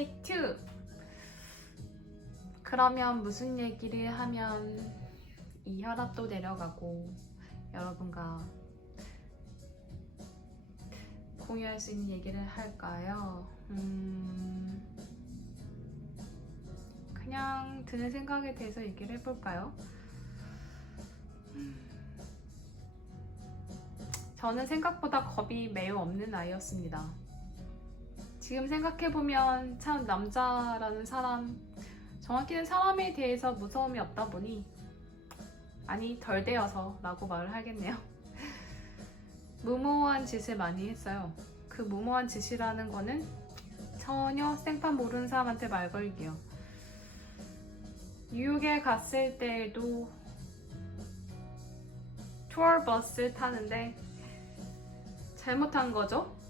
Take two. 그러면 무슨 얘기를 하면 이 혈압도 내려가고 여러분과 공유할 수 있는 얘기를 할까요? 그냥 드는 생각에 대해서 얘기를 해볼까요? 저는 생각보다 겁이 매우 없는 아이였습니다. 지금 생각해보면 참 남자라는 사람, 정확히는 사람에 대해서 무서움이 없다 보니, 아니 덜 되어서 라고 말을 하겠네요. 무모한 짓을 많이 했어요. 그 무모한 짓이라는 거는 전혀 생판 모르는 사람한테 말 걸기요. 뉴욕에 갔을 때에도 투어 버스 타는데 잘못한 거죠.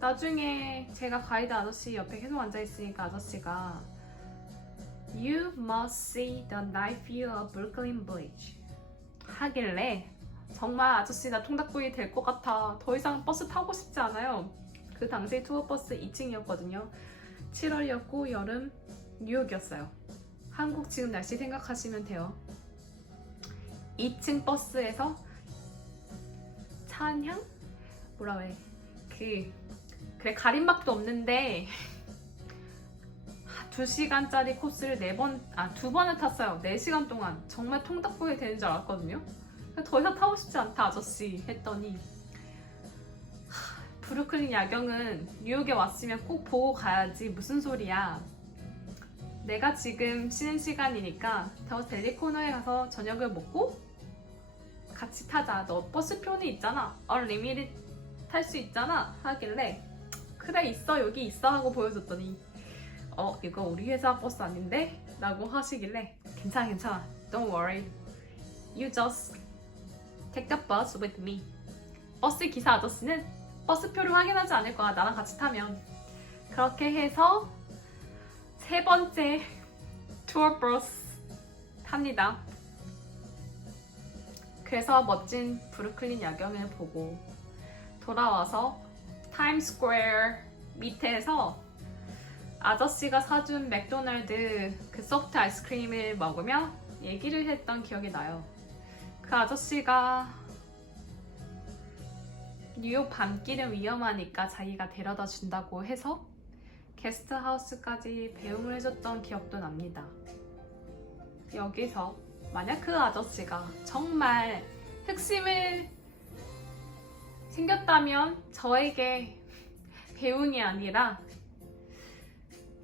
나중에 제가 가이드 아저씨 옆에 계속 앉아있으니까 아저씨가 You must see the night view of Brooklyn Bridge 하길래 정말 아저씨 나 통닭구이 될 것 같아. 더 이상 버스 타고 싶지 않아요. 그 당시에 투어버스 2층이었거든요. 7월이었고 여름 뉴욕이었어요. 한국 지금 날씨 생각하시면 돼요. 2층 버스에서 찬향? 뭐라 해? 그래 가림막도 없는데 2시간짜리 코스를 2번을 탔어요. 4시간 동안. 정말 통닭구이 되는 줄 알았거든요. 더 이상 타고 싶지 않다 아저씨 했더니 브루클린 야경은 뉴욕에 왔으면 꼭 보고 가야지. 무슨 소리야. 내가 지금 쉬는 시간이니까 더 델리 코너에 가서 저녁을 먹고 같이 타자. 너 버스표는 있잖아. 얼리미리 탈 수 있잖아 하길래 그래 있어 여기 있어 하고 보여줬더니 이거 우리 회사 버스 아닌데? 라고 하시길래 괜찮아 don't worry you just take the bus with me. 버스 기사 아저씨는 버스표를 확인하지 않을 거야 나랑 같이 타면. 그렇게 해서 3번째 투어 버스 탑니다. 그래서 멋진 브루클린 야경을 보고 돌아와서 타임스퀘어 밑에서 아저씨가 사준 맥도날드 그 소프트 아이스크림을 먹으며 얘기를 했던 기억이 나요. 그 아저씨가 뉴욕 밤길은 위험하니까 자기가 데려다 준다고 해서 게스트하우스까지 배웅을 해줬던 기억도 납니다. 여기서 만약 그 아저씨가 정말 흑심을 생겼다면 저에게 배웅이 아니라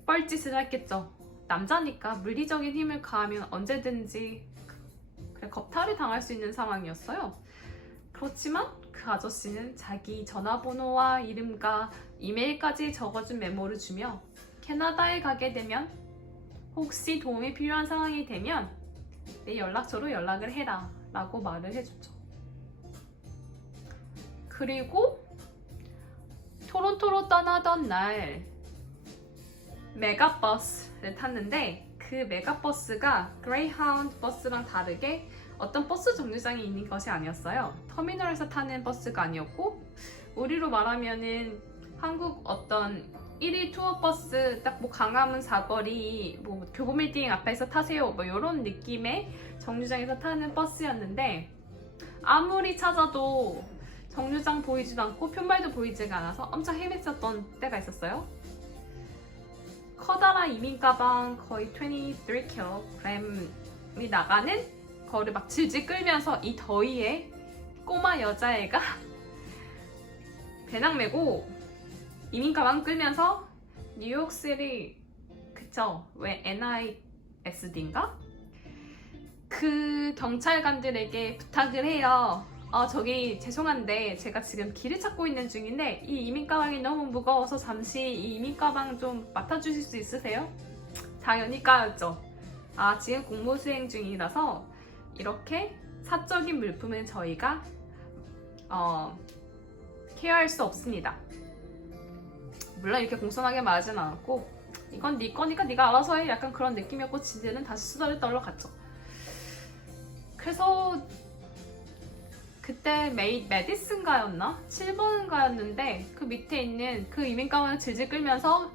뻘짓을 했겠죠. 남자니까 물리적인 힘을 가하면 언제든지 겁탈을 당할 수 있는 상황이었어요. 그렇지만 그 아저씨는 자기 전화번호와 이름과 이메일까지 적어준 메모를 주며 캐나다에 가게 되면 혹시 도움이 필요한 상황이 되면 내 연락처로 연락을 해라 라고 말을 해주죠. 그리고 토론토로 떠나던 날 메가버스를 탔는데 그 메가버스가 그레이하운드 버스랑 다르게 어떤 버스 정류장에 있는 것이 아니었어요. 터미널에서 타는 버스가 아니었고 우리로 말하면은 한국 어떤 1위 투어 버스 딱 뭐 강화문 사거리 뭐 교보빌딩 앞에서 타세요 뭐 이런 느낌의 정류장에서 타는 버스였는데 아무리 찾아도 정류장 보이지도 않고 편말도 보이지가 않아서 엄청 헤맸었던 때가 있었어요. 커다란 이민 가방 거의 23kg이 나가는 거를 막 질질 끌면서 이 더위에 꼬마 여자애가 배낭 메고 이민 가방 끌면서 뉴욕시티 그쵸? 왜 NISD인가? 그 경찰관들에게 부탁을 해요. 저기 죄송한데 제가 지금 길을 찾고 있는 중인데 이 이민 가방이 너무 무거워서 잠시 이 이민 가방 좀 맡아주실 수 있으세요? 당연히 까였죠. 지금 공무 수행 중이라서 이렇게 사적인 물품은 저희가 케어할 수 없습니다. 물론 이렇게 공손하게 말하진 않았고 이건 네 거니까 네가 알아서 해 약간 그런 느낌이었고 진짜는 다시 수다를 떨러 갔죠. 그래서 그때 메디슨가였나? 7번가였는데 그 밑에 있는 그 이민 가방을 질질 끌면서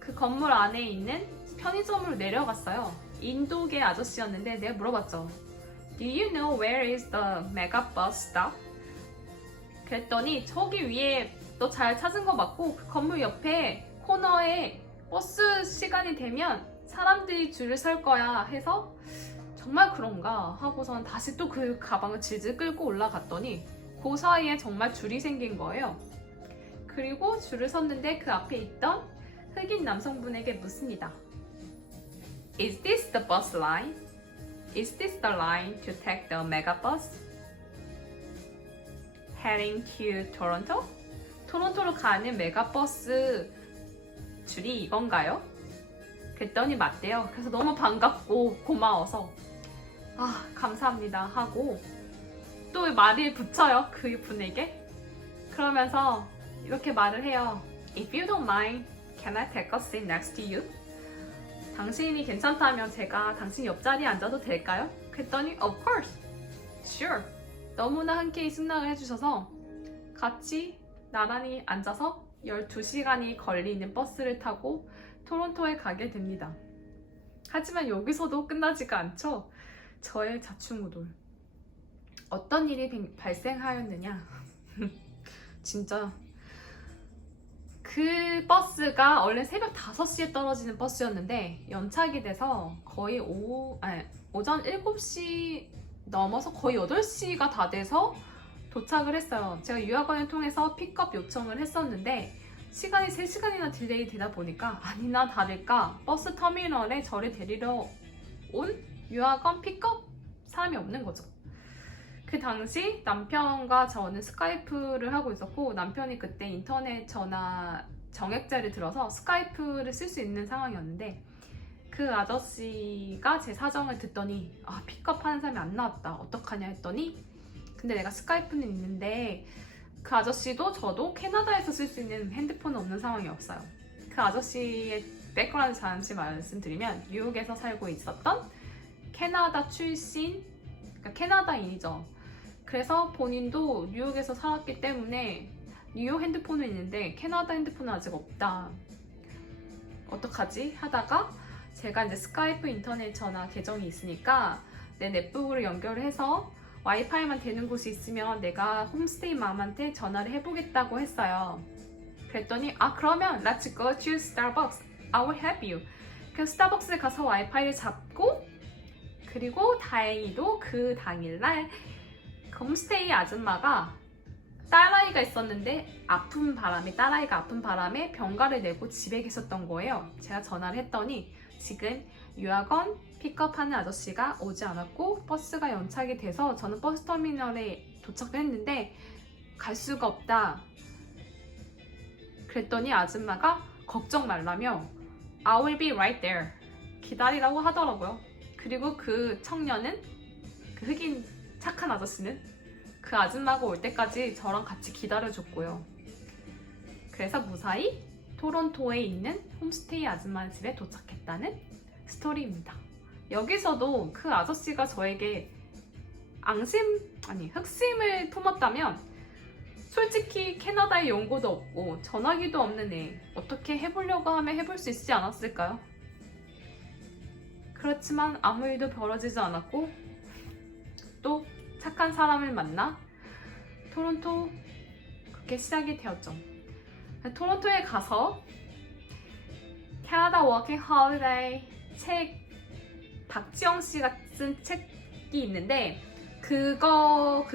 그 그 건물 안에 있는 편의점으로 내려갔어요. 인도계 아저씨였는데 내가 물어봤죠. Do you know where is the mega bus stop? 그랬더니 저기 위에 너 잘 찾은 거 맞고 그 건물 옆에 코너에 버스 시간이 되면 사람들이 줄을 설 거야 해서 정말 그런가 하고선 다시 또 그 가방을 질질 끌고 올라갔더니 그 사이에 정말 줄이 생긴 거예요. 그리고 줄을 섰는데 그 앞에 있던 흑인 남성분에게 묻습니다. Is this the bus line? Is this the line to take the mega bus? Heading to Toronto? 토론토로 가는 메가버스 줄이 이건가요? 그랬더니 맞대요. 그래서 너무 반갑고 고마워서 감사합니다 하고 또 말을 붙여요. 그 분에게. 그러면서 이렇게 말을 해요. If you don't mind, can I take a seat next to you? 당신이 괜찮다면 제가 당신 옆자리에 앉아도 될까요? 그랬더니 Of course, sure. 너무나 흔쾌히 승낙을 해주셔서 같이 나란히 앉아서 12시간이 걸리는 버스를 타고 토론토에 가게 됩니다. 하지만 여기서도 끝나지가 않죠. 저의 자충우돌. 어떤 일이 발생하였느냐. 진짜 그 버스가 원래 새벽 5시에 떨어지는 버스였는데 연착이 돼서 거의 오전 7시 넘어서 거의 8시가 다 돼서 도착을 했어요. 제가 유학원을 통해서 픽업 요청을 했었는데 시간이 3시간이나 딜레이 되다 보니까 아니나 다를까 버스 터미널에 저를 데리러 온 유학원 픽업 사람이 없는 거죠. 그 당시 남편과 저는 스카이프를 하고 있었고 남편이 그때 인터넷 전화 정액제를 들어서 스카이프를 쓸 수 있는 상황이었는데 그 아저씨가 제 사정을 듣더니 픽업하는 사람이 안 나왔다. 어떡하냐 했더니 근데 내가 스카이프는 있는데 그 아저씨도 저도 캐나다에서 쓸 수 있는 핸드폰은 없는 상황이었어요. 그 아저씨의 백그라운드 잠시 말씀드리면 뉴욕에서 살고 있었던 캐나다 출신, 그러니까 캐나다인이죠. 그래서 본인도 뉴욕에서 살았기 때문에 뉴욕 핸드폰은 있는데 캐나다 핸드폰은 아직 없다. 어떡하지? 하다가 제가 이제 스카이프 인터넷 전화 계정이 있으니까 내 넷북으로 연결을 해서 와이파이만 되는 곳이 있으면 내가 홈스테이 맘한테 전화를 해보겠다고 했어요. 그랬더니 그러면 let's go to Starbucks. I will help you. 그래서 스타벅스에 가서 와이파이를 잡고 그리고 다행히도 그 당일날 홈스테이 아줌마가 딸아이가 있었는데 딸아이가 아픈 바람에 병가를 내고 집에 계셨던 거예요. 제가 전화를 했더니 지금 유학원 픽업하는 아저씨가 오지 않았고 버스가 연착이 돼서 저는 버스 터미널에 도착을 했는데 갈 수가 없다. 그랬더니 아줌마가 걱정 말라며 I will be right there. 기다리라고 하더라고요. 그리고 그 청년은 그 흑인 착한 아저씨는 그 아줌마가 올 때까지 저랑 같이 기다려줬고요. 그래서 무사히 토론토에 있는 홈스테이 아줌마 집에 도착했다는 스토리입니다. 여기서도 그 아저씨가 저에게 흑심을 품었다면 솔직히 캐나다에 연고도 없고 전화기도 없는 애 어떻게 해보려고 하면 해볼 수 있지 않았을까요? 그렇지만 아무 일도 벌어지지 않았고 또 착한 사람을 만나 토론토 그렇게 시작이 되었죠. 토론토에 가서 캐나다 워킹 홀리데이 책 박지영 씨가 쓴 책이 있는데 그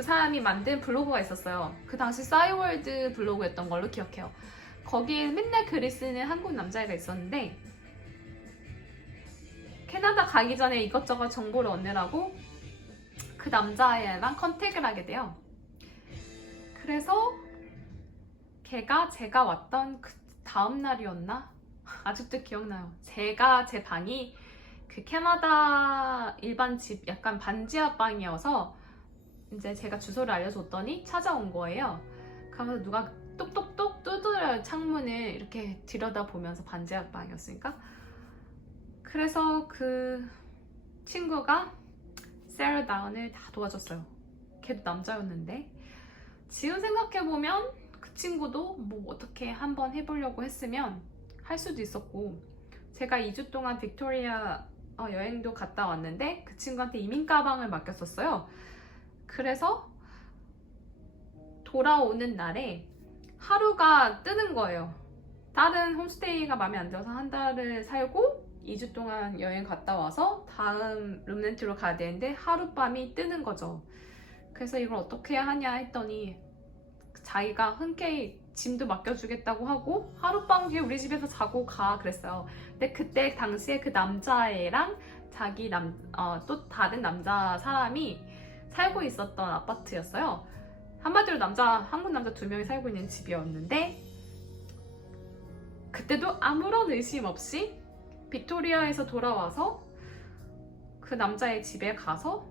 사람이 만든 블로그가 있었어요. 그 당시 싸이월드 블로그였던 걸로 기억해요. 거기에 맨날 글을 쓰는 한국 남자애가 있었는데 캐나다 가기 전에 이것저것 정보를 얻느라고 그 남자애랑 컨택을 하게 돼요. 그래서 걔가 제가 왔던 그 다음 날이었나? 아직도 기억나요. 제 방이 그 캐나다 일반 집 약간 반지하 방이어서 이제 제가 주소를 알려줬더니 찾아온 거예요. 그러면서 누가 똑똑똑 두드려요. 창문을 이렇게 들여다보면서 반지하 방이었으니까. 그래서 그 친구가 셀다운을 다 도와줬어요. 걔도 남자였는데 지금 생각해보면 그 친구도 뭐 어떻게 한번 해보려고 했으면 할 수도 있었고 제가 2주 동안 빅토리아 여행도 갔다 왔는데 그 친구한테 이민 가방을 맡겼었어요. 그래서 돌아오는 날에 하루가 뜨는 거예요. 다른 홈스테이가 마음에 안 들어서 한 달을 살고 2주 동안 여행 갔다 와서 다음 룸렌트로 가야 되는데 하룻밤이 뜨는 거죠. 그래서 이걸 어떻게 해야 하냐 했더니 자기가 흔쾌히 짐도 맡겨주겠다고 하고 하룻밤 그냥 우리 집에서 자고 가 그랬어요. 근데 그때 당시에 그 남자애랑 자기 또 다른 남자 사람이 살고 있었던 아파트였어요. 한마디로 한국 남자 2명이 살고 있는 집이었는데 그때도 아무런 의심 없이 빅토리아에서 돌아와서 그 남자의 집에 가서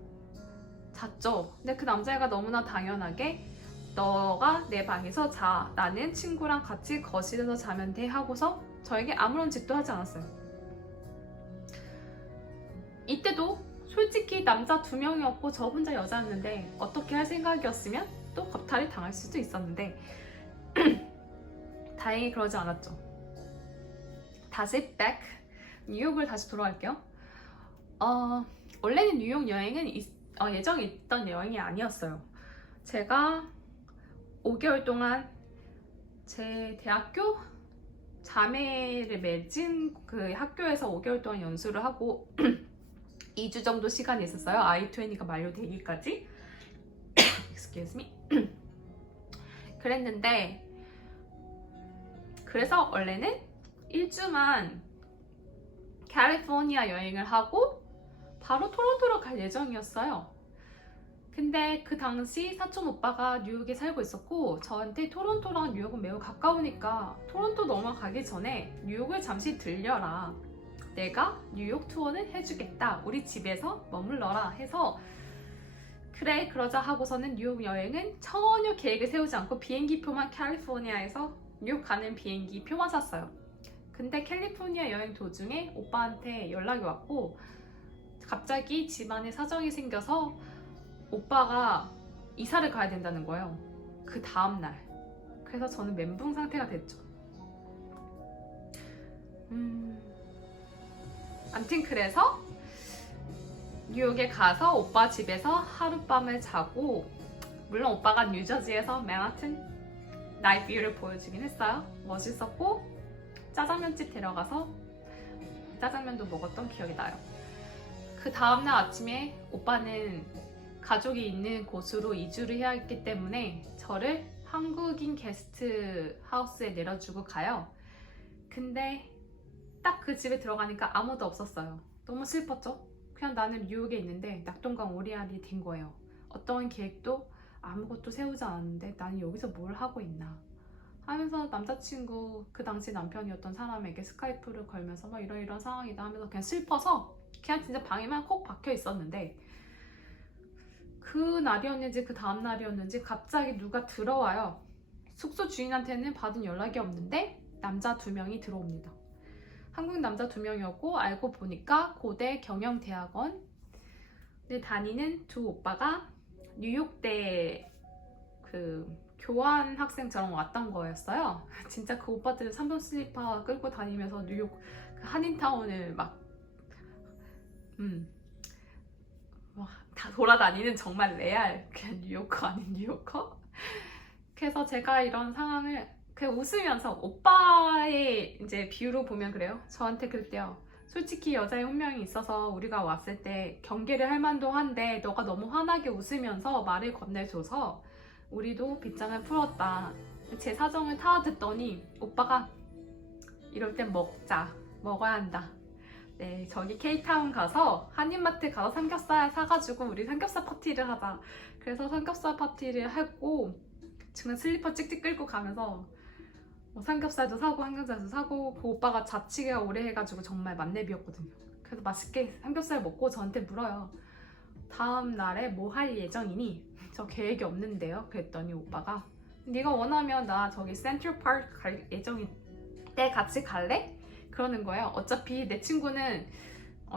잤죠. 근데 그 남자애가 너무나 당연하게 너가 내 방에서 자, 나는 친구랑 같이 거실에서 자면 돼 하고서 저에게 아무런 짓도 하지 않았어요. 이때도 솔직히 남자 2명이었고 저 혼자 여자였는데 어떻게 할 생각이었으면 또 겁탈이 당할 수도 있었는데 다행히 그러지 않았죠. 다시 뉴욕을 다시 돌아갈게요. 원래는 뉴욕 여행은 예정이 있던 여행이 아니었어요. 제가 5개월 동안 제 대학교 자매를 맺은 그 학교에서 5개월 동안 연수를 하고 2주 정도 시간이 있었어요. I-20가 만료되기까지. Excuse me. 그랬는데 그래서 원래는 1주만 캘리포니아 여행을 하고 바로 토론토로 갈 예정이었어요. 근데 그 당시 사촌 오빠가 뉴욕에 살고 있었고 저한테 토론토랑 뉴욕은 매우 가까우니까 토론토 넘어가기 전에 뉴욕을 잠시 들려라. 내가 뉴욕 투어는 해주겠다. 우리 집에서 머물러라 해서 그래 그러자 하고서는 뉴욕 여행은 전혀 계획을 세우지 않고 비행기 표만 캘리포니아에서 뉴욕 가는 비행기 표만 샀어요. 근데 캘리포니아 여행 도중에 오빠한테 연락이 왔고 갑자기 집안에 사정이 생겨서 오빠가 이사를 가야 된다는 거예요. 그 다음날. 그래서 저는 멘붕 상태가 됐죠. 아무튼 그래서 뉴욕에 가서 오빠 집에서 하룻밤을 자고 물론 오빠가 뉴저지에서 맨하튼 나이트뷰를 보여주긴 했어요. 멋있었고 짜장면집 데려가서 짜장면도 먹었던 기억이 나요. 그 다음날 아침에 오빠는 가족이 있는 곳으로 이주를 해야 했기 때문에 저를 한국인 게스트 하우스에 내려주고 가요. 근데 딱 그 집에 들어가니까 아무도 없었어요. 너무 슬펐죠? 그냥 나는 뉴욕에 있는데 낙동강 오리알이 된 거예요. 어떤 계획도 아무것도 세우지 않았는데 나는 여기서 뭘 하고 있나 하면서 남자친구 그 당시 남편이었던 사람에게 스카이프를 걸면서 막 이런 상황이다 하면서 그냥 슬퍼서 그냥 진짜 방에만 콕 박혀 있었는데 그 날이었는지 그 다음 날이었는지 갑자기 누가 들어와요. 숙소 주인한테는 받은 연락이 없는데 남자 2명이 들어옵니다. 한국 남자 2명이었고 알고 보니까 고대 경영대학원에 다니는 2 오빠가 뉴욕대 그 교환 학생처럼 왔던 거였어요. 진짜 그 오빠들은 3번 슬리퍼 끌고 다니면서 뉴욕 그 한인타운을 막 다 돌아다니는 정말 레알 그냥 뉴요커 아닌 뉴요커? 그래서 제가 이런 상황을 그냥 웃으면서 오빠의 이제 비유로 보면 그래요. 저한테 그랬대요. 솔직히 여자의 운명이 있어서 우리가 왔을 때 경계를 할 만도 한데 너가 너무 환하게 웃으면서 말을 건네줘서 우리도 빗장을 풀었다. 제 사정을 다 듣더니 오빠가 이럴 땐 먹어야 한다. 네, 저기 K타운 가서 한인마트 가서 삼겹살 사가지고 우리 삼겹살 파티를 하자. 그래서 삼겹살 파티를 하고 정말 슬리퍼 찍찍 끌고 가면서 삼겹살도 사고 한경장도 사고 그 오빠가 자취가 오래 해가지고 정말 만렙이었거든요. 그래서 맛있게 삼겹살 먹고 저한테 물어요. 다음 날에 뭐 할 예정이니? 저 계획이 없는데요. 그랬더니 오빠가 네가 원하면 나 저기 센트럴파크 갈 예정인데 같이 갈래? 그러는 거예요. 어차피 내 친구는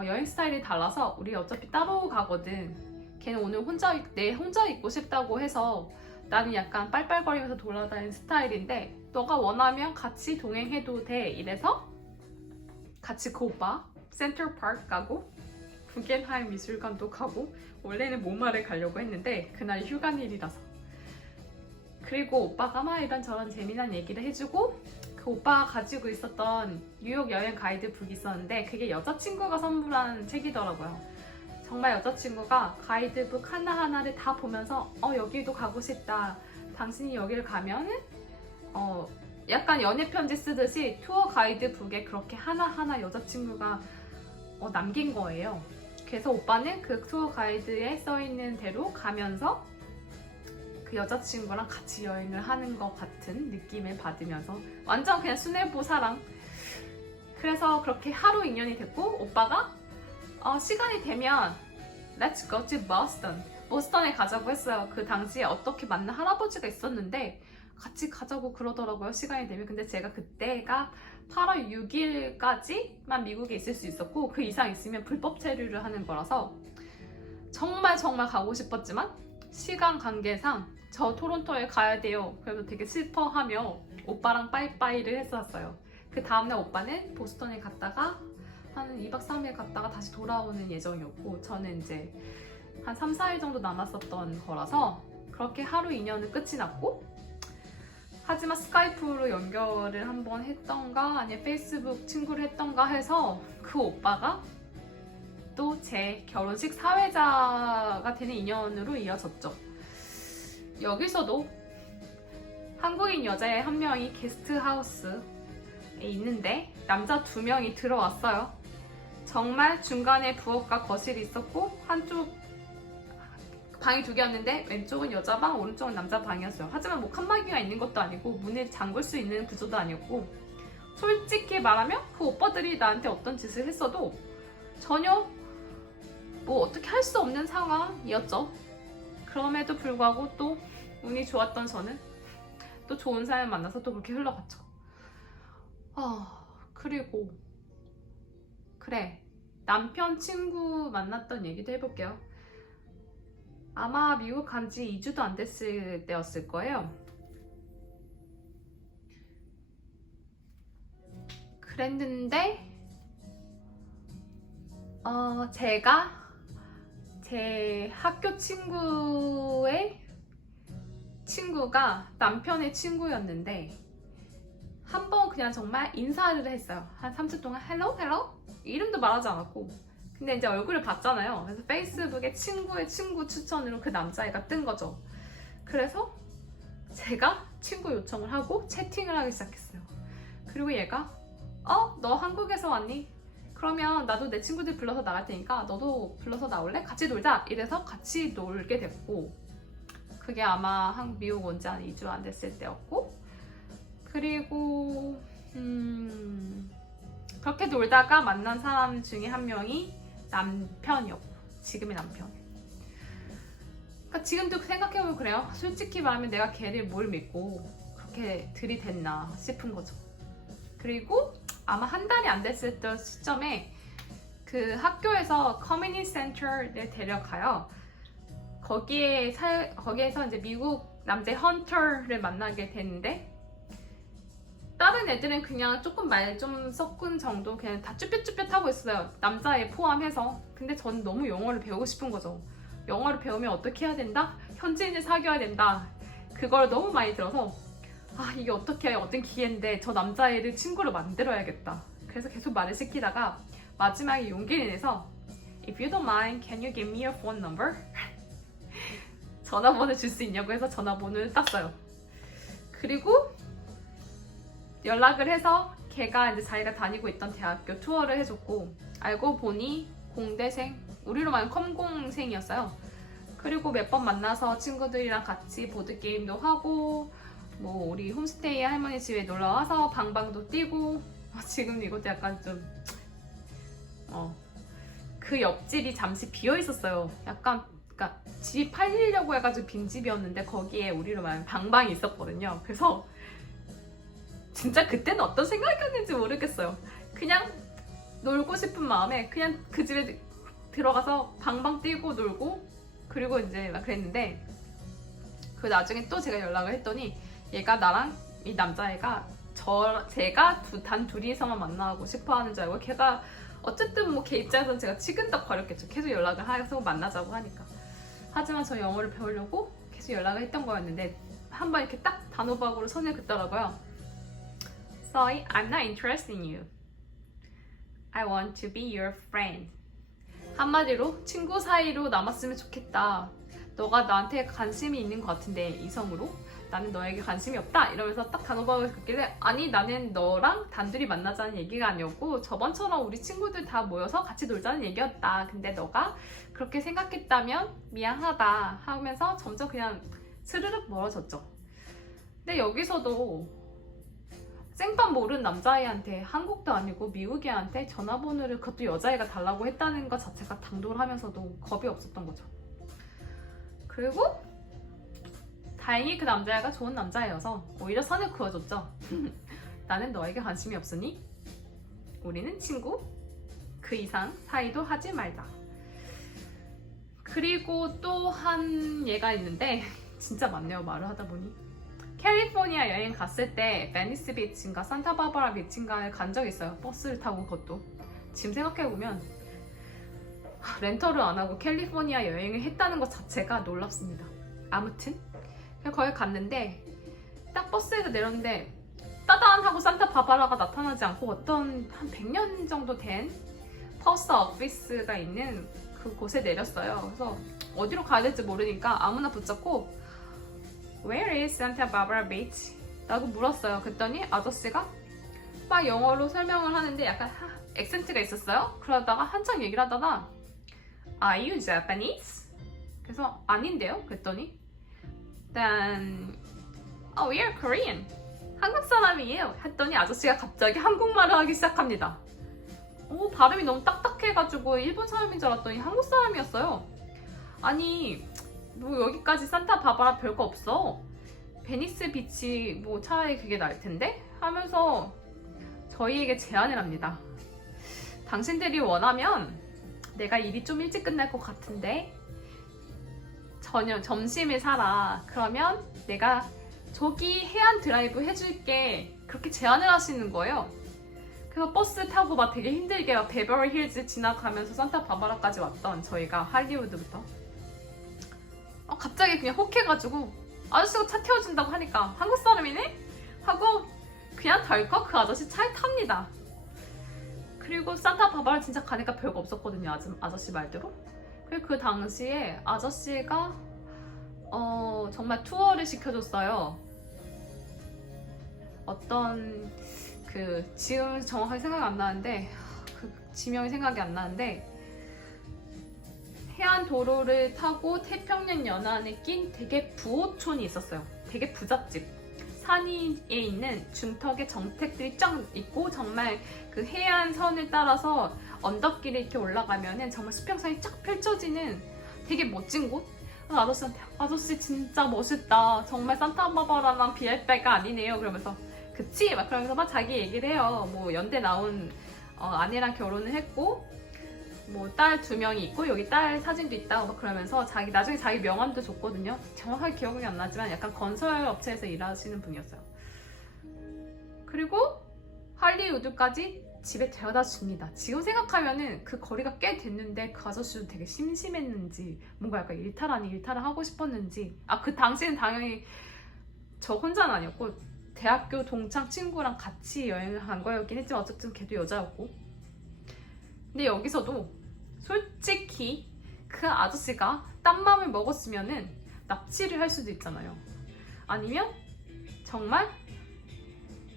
여행 스타일이 달라서 우리 어차피 따로 가거든. 걔는 오늘 혼자 있고 싶다고 해서 나는 약간 빨빨거리면서 돌아다니는 스타일인데 너가 원하면 같이 동행해도 돼. 이래서 같이 그 오빠 센터파크 가고 구겐하임 미술관도 가고 원래는 모마를 가려고 했는데 그날 휴관일이라서 그리고 오빠가 막 이런저런 재미난 얘기를 해주고 그 오빠가 가지고 있었던 뉴욕 여행 가이드북이 있었는데 그게 여자친구가 선물한 책이더라고요. 정말 여자친구가 가이드북 하나하나를 다 보면서 여기도 가고 싶다. 당신이 여기를 가면은 약간 연애 편지 쓰듯이 투어 가이드북에 그렇게 하나하나 여자친구가 남긴 거예요. 그래서 오빠는 그 투어 가이드에 써있는 대로 가면서 그 여자친구랑 같이 여행을 하는 것 같은 느낌을 받으면서 완전 그냥 순애보 사랑. 그래서 그렇게 하루 인연이 됐고 오빠가 시간이 되면 Let's go to Boston. 보스턴에 가자고 했어요. 그 당시에 어떻게 만난 할아버지가 있었는데 같이 가자고 그러더라고요. 시간이 되면. 근데 제가 그때가 8월 6일까지만 미국에 있을 수 있었고 그 이상 있으면 불법 체류를 하는 거라서 정말 가고 싶었지만 시간 관계상 저 토론토에 가야 돼요. 그래서 되게 슬퍼하며 오빠랑 빠이빠이를 했었어요. 그 다음날 오빠는 보스턴에 갔다가 한 2박 3일 갔다가 다시 돌아오는 예정이었고 저는 이제 한 3, 4일 정도 남았었던 거라서 그렇게 하루 인연은 끝이 났고 하지만 스카이프로 연결을 한번 했던가 아니면 페이스북 친구를 했던가 해서 그 오빠가 또 제 결혼식 사회자가 되는 인연으로 이어졌죠. 여기서도 한국인 여자 한 명이 게스트하우스에 있는데 남자 2명이 들어왔어요. 정말 중간에 부엌과 거실이 있었고 한쪽 방이 2개였는데 왼쪽은 여자 방, 오른쪽은 남자 방이었어요. 하지만 뭐 칸막이가 있는 것도 아니고 문을 잠글 수 있는 구조도 아니었고 솔직히 말하면 그 오빠들이 나한테 어떤 짓을 했어도 전혀 뭐 어떻게 할 수 없는 상황이었죠. 그럼에도 불구하고 또 운이 좋았던 저는 또 좋은 사람 만나서 또 그렇게 흘러갔죠. 그리고 그래 남편 친구 만났던 얘기도 해볼게요. 아마 미국 간 지 2주도 안 됐을 때였을 거예요. 그랬는데 제가 제 학교 친구의 친구가 남편의 친구였는데 한 번 그냥 정말 인사를 했어요. 한 3초 동안 헬로 헬로 이름도 말하지 않았고 근데 이제 얼굴을 봤잖아요. 그래서 페이스북에 친구의 친구 추천으로 그 남자애가 뜬 거죠. 그래서 제가 친구 요청을 하고 채팅을 하기 시작했어요. 그리고 얘가 너 한국에서 왔니? 그러면 나도 내 친구들 불러서 나갈 테니까 너도 불러서 나올래? 같이 놀자! 이래서 같이 놀게 됐고 그게 아마 미국 온 지 한 2주 안 됐을 때였고 그리고 그렇게 놀다가 만난 사람 중에 한 명이 남편이었고 지금의 남편. 그러니까 지금도 생각해보면 그래요. 솔직히 말하면 내가 걔를 뭘 믿고 그렇게 들이댔나 싶은 거죠. 그리고 아마 한 달이 안 됐을 때 시점에 그 학교에서 커뮤니티 센터를 데려가요. 거기에서 이제 미국 남자 헌터를 만나게 되는데 다른 애들은 그냥 조금 말 좀 섞은 정도 그냥 다 쭈뼛쭈뼛 하고 있어요. 남자애 포함해서. 근데 저는 너무 영어를 배우고 싶은 거죠. 영어를 배우면 어떻게 해야 된다? 현지인을 사귀어야 된다. 그걸 너무 많이 들어서 이게 어떻게 어떤 기회인데 저 남자애를 친구로 만들어야겠다. 그래서 계속 말을 시키다가 마지막에 용기를 내서 If you don't mind, can you give me your phone number? 전화번호 줄 수 있냐고 해서 전화번호를 땄어요. 그리고 연락을 해서 걔가 이제 자기가 다니고 있던 대학교 투어를 해줬고 알고 보니 공대생, 우리로 말하면 컴공생이었어요. 그리고 몇 번 만나서 친구들이랑 같이 보드게임도 하고 뭐 우리 홈스테이 할머니 집에 놀러와서 방방도 뛰고 지금 이것도 약간 좀 그 옆집이 잠시 비어 있었어요. 약간 그러니까 집이 팔리려고 해가지고 빈집이었는데 거기에 우리로 말하면 방방이 있었거든요. 그래서 진짜 그때는 어떤 생각이었는지 모르겠어요. 그냥 놀고 싶은 마음에 그냥 그 집에 들어가서 방방 뛰고 놀고 그리고 이제 막 그랬는데 그 나중에 또 제가 연락을 했더니 얘가 나랑 이 남자애가 제가 단 둘이서만 만나고 싶어 하는 줄 알고 걔가 어쨌든 뭐 걔 입장에서는 제가 치근덕 거렸겠죠. 계속 연락을 해서 만나자고 하니까. 하지만 저 영어를 배우려고 계속 연락을 했던 거였는데 한번 이렇게 딱 단호박으로 선을 긋더라고요. Sorry, I'm not interested in you. I want to be your friend. 한마디로 친구 사이로 남았으면 좋겠다. 너가 나한테 관심이 있는 것 같은데 이성으로 나는 너에게 관심이 없다 이러면서 딱 단호박을 긋길래 아니 나는 너랑 단둘이 만나자는 얘기가 아니었고 저번처럼 우리 친구들 다 모여서 같이 놀자는 얘기였다. 근데 너가 그렇게 생각했다면 미안하다 하면서 점점 그냥 스르륵 멀어졌죠. 근데 여기서도 생판 모르는 남자애한테 한국도 아니고 미국 애한테 전화번호를 그것도 여자애가 달라고 했다는 것 자체가 당돌하면서도 겁이 없었던 거죠. 그리고 다행히 그 남자애가 좋은 남자애여서 오히려 선을 그어줬죠. 나는 너에게 관심이 없으니 우리는 친구, 그 이상 사이도 하지 말자. 그리고 또 한 얘가 있는데 진짜 많네요, 말을 하다 보니. 캘리포니아 여행 갔을 때 베니스 비치인가 산타바바라 비치인가에 간 적이 있어요. 버스를 타고 그것도. 지금 생각해보면 렌터를 안 하고 캘리포니아 여행을 했다는 것 자체가 놀랍습니다. 아무튼 거기 갔는데 딱 버스에서 내렸는데 따단 하고 산타바바라가 나타나지 않고 어떤 한 100년 정도 된 포스트 오피스가 있는 그곳에 내렸어요. 그래서 어디로 가야 될지 모르니까 아무나 붙잡고 Where is Santa Barbara Beach? 라고 물었어요. 그랬더니 아저씨가 막 영어로 설명을 하는데 약간 액센트가 있었어요. 그러다가 한참 얘기를 하다가 Are you Japanese? 그래서 아닌데요? 그랬더니 Then we are Korean. 한국 사람이에요. 했더니 아저씨가 갑자기 한국말을 하기 시작합니다. 발음이 너무 딱딱해가지고 일본 사람인 줄 알았더니 한국 사람이었어요. 아니 뭐 여기까지 산타바바라 별거 없어. 베니스 비치 뭐 차라리 그게 나을 텐데? 하면서 저희에게 제안을 합니다. 당신들이 원하면 내가 일이 좀 일찍 끝날 것 같은데 점심을 사라. 그러면 내가 저기 해안 드라이브 해줄게. 그렇게 제안을 하시는 거예요. 그래서 버스 타고 막 되게 힘들게 막 베버리 힐즈 지나가면서 산타바바라까지 왔던 저희가 할리우드부터 갑자기 그냥 혹해가지고 아저씨가 차 태워준다고 하니까 한국 사람이네? 하고 그냥 덜컥 그 아저씨 차에 탑니다. 그리고 산타바바라 진짜 가니까 별거 없었거든요. 아저씨 말대로. 그리고 그 당시에 아저씨가 정말 투어를 시켜줬어요. 어떤 지금 정확하게 생각이 안 나는데 그 지명이 생각이 안 나는데 해안 도로를 타고 태평양 연안에 낀 되게 부호촌이 있었어요. 되게 부잣집. 산 위에 있는 중턱에 정택들이 쫙 있고 정말 그 해안선을 따라서 언덕길에 이렇게 올라가면은 정말 수평선이 쫙 펼쳐지는 되게 멋진 곳? 아저씨한테 아저씨 진짜 멋있다. 정말 산타바바라랑 비할 바가 아니네요. 그러면서 그치? 막 그러면서 막 자기 얘기를 해요. 뭐 연대 나온 아내랑 결혼을 했고 뭐 딸 2명이 있고 여기 딸 사진도 있다고 막 그러면서 나중에 자기 명함도 줬거든요. 정확하게 기억이 안 나지만 약간 건설 업체에서 일하시는 분이었어요. 그리고 할리우드까지 집에 데려다 줍니다. 지금 생각하면은 그 거리가 꽤 됐는데 그 아저씨도 되게 심심했는지 뭔가 약간 일탈 아닌 일탈을 하고 싶었는지 그 당시는 당연히 저 혼자는 아니었고 대학교 동창 친구랑 같이 여행을 간 거였긴 했지만 어쨌든 걔도 여자였고 근데 여기서도 솔직히 그 아저씨가 딴 맘을 먹었으면은 납치를 할 수도 있잖아요. 아니면 정말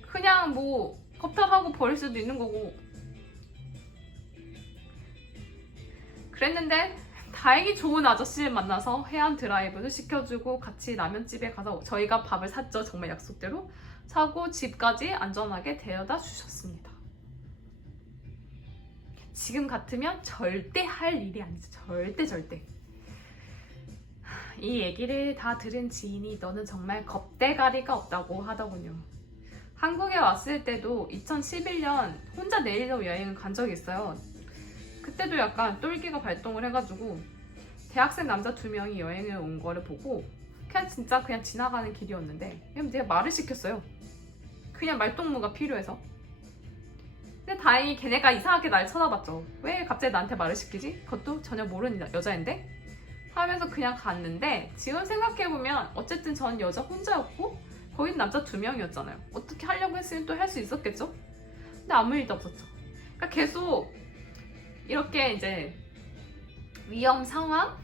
그냥 뭐 겁탈하고 버릴 수도 있는 거고 그랬는데 다행히 좋은 아저씨를 만나서 해안 드라이브를 시켜주고 같이 라면집에 가서 저희가 밥을 샀죠. 정말 약속대로 사고 집까지 안전하게 데려다 주셨습니다. 지금 같으면 절대 할 일이 아니죠. 절대. 이 얘기를 다 들은 지인이 너는 정말 겁대가리가 없다고 하더군요. 한국에 왔을 때도 2011년 혼자 내일로 여행을 간 적이 있어요. 그때도 약간 똘기가 발동을 해가지고 대학생 남자 2명이 여행을 온 거를 보고 그냥 진짜 그냥 지나가는 길이었는데 그냥 내가 말을 시켰어요. 그냥 말동무가 필요해서. 근데 다행히 걔네가 이상하게 날 쳐다봤죠. 왜 갑자기 나한테 말을 시키지? 그것도 전혀 모르는 여자인데? 하면서 그냥 갔는데 지금 생각해보면 어쨌든 전 여자 혼자였고 거긴 남자 2명이었잖아요. 어떻게 하려고 했으면 또 할 수 있었겠죠? 근데 아무 일도 없었죠. 그러니까 계속 이렇게 이제 위험 상황?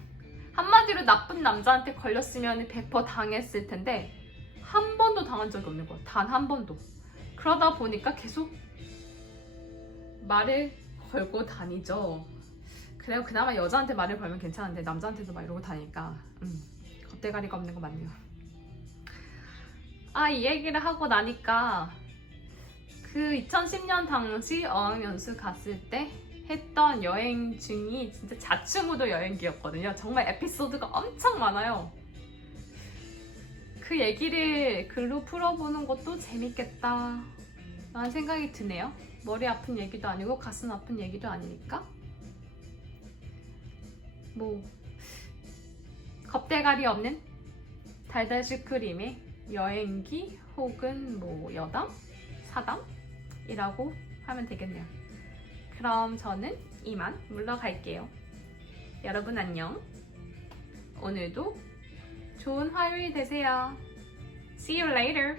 한마디로 나쁜 남자한테 걸렸으면 100% 당했을 텐데 한 번도 당한 적이 없는 거야. 단 한 번도. 그러다 보니까 계속 말을 걸고 다니죠. 그래요. 그나마 여자한테 말을 걸면 괜찮은데 남자한테도 막 이러고 다니니까 겉대가리가 없는 거 맞네요. 이 얘기를 하고 나니까 그 2010년 당시 어학연수 갔을 때 했던 여행 중이 진짜 자충우도 여행기였거든요. 정말 에피소드가 엄청 많아요. 그 얘기를 글로 풀어보는 것도 재밌겠다 라는 생각이 드네요. 머리 아픈 얘기도 아니고 가슴 아픈 얘기도 아니니까. 뭐 겁대가리 없는 달달 슈크림의 여행기 혹은 뭐 여담? 사담이라고 하면 되겠네요. 그럼 저는 이만 물러갈게요. 여러분 안녕. 오늘도 좋은 화요일 되세요. See you later.